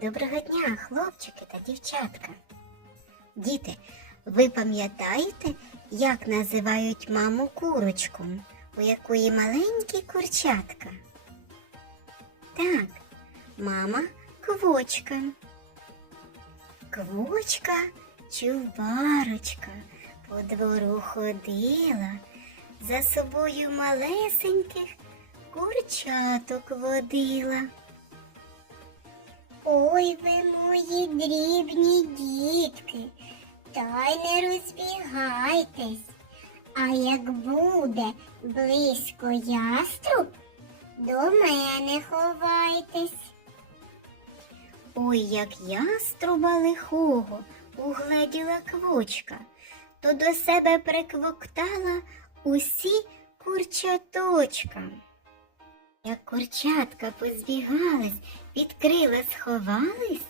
Доброго дня, хлопчики та дівчатка. Діти, ви пам'ятаєте, як називають маму курочку, у якої маленькі курчатка? Так, мама квочка. Квочка чубарочка по двору ходила, за собою малесеньких курчаток водила. Ой ви мої дрібні дітки, та й не розбігайтесь. А як буде близько яструб, до мене ховайтесь. Ой, як яструба лихого угледіла квочка, то до себе приквоктала усі курчаточка. Як курчатка позбігались, відкрила, сховались,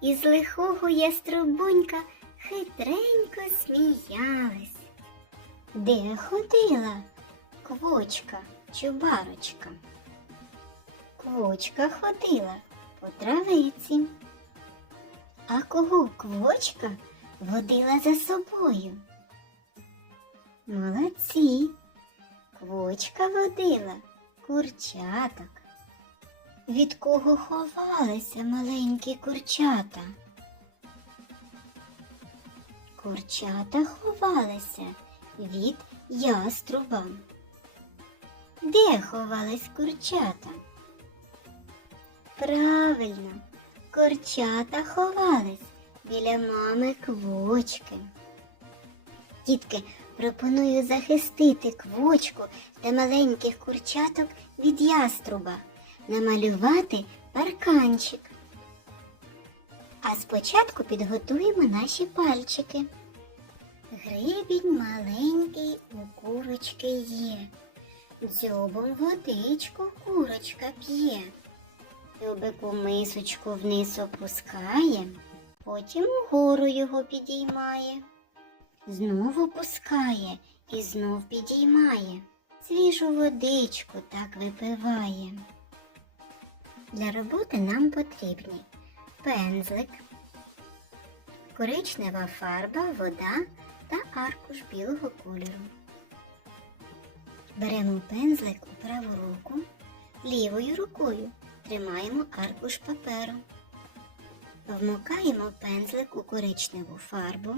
і з лихого яструбонька хитренько сміялись. Де ходила квочка чубарочка? Квочка ходила по травиці. А кого квочка водила за собою? Молодці. Квочка водила курчаток. Від кого ховалися маленькі курчата? Курчата ховалися від яструба. Де ховались курчата? Правильно, курчата ховались біля мами квочки. Дітки, пропоную захистити квочку та маленьких курчаток від яструба, намалювати парканчик. А спочатку підготуємо наші пальчики. Гребінь маленький у курочки є, дзьобом водичку курочка п'є. Дзьобику мисочку вниз опускає, потім угору його підіймає. Знову пускає і знов підіймає. Свіжу водичку так випиває. Для роботи нам потрібні пензлик, коричнева фарба, вода та аркуш білого кольору. Беремо пензлик у праву руку, лівою рукою тримаємо аркуш паперу. Вмокаємо пензлик у коричневу фарбу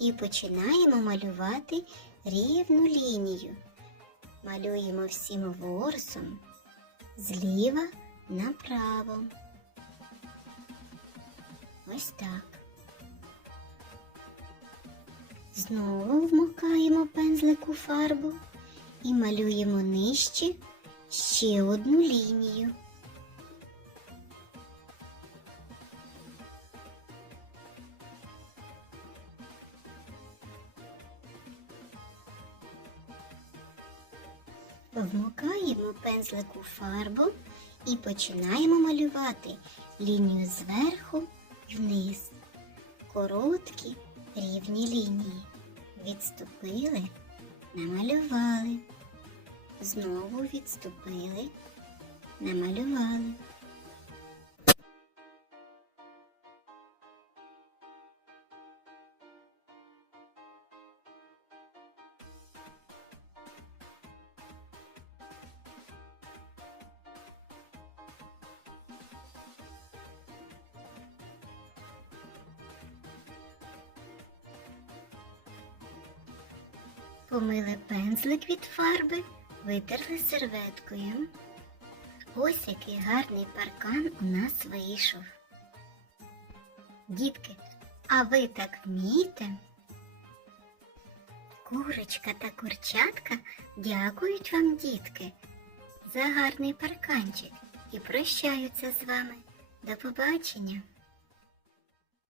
і починаємо малювати рівну лінію. Малюємо всім ворсом зліва направо. Ось так. Знову вмокаємо пензлик у фарбу і малюємо нижче ще одну лінію. Вмокаємо пензлику фарбу і починаємо малювати лінію зверху вниз. Короткі рівні лінії. Відступили, намалювали. Знову відступили, намалювали. Помили пензлик від фарби, витерли серветкою. Ось який гарний паркан у нас вийшов. Дітки, а ви так вмієте? Курочка та курчатка дякують вам, дітки, за гарний парканчик і прощаються з вами. До побачення!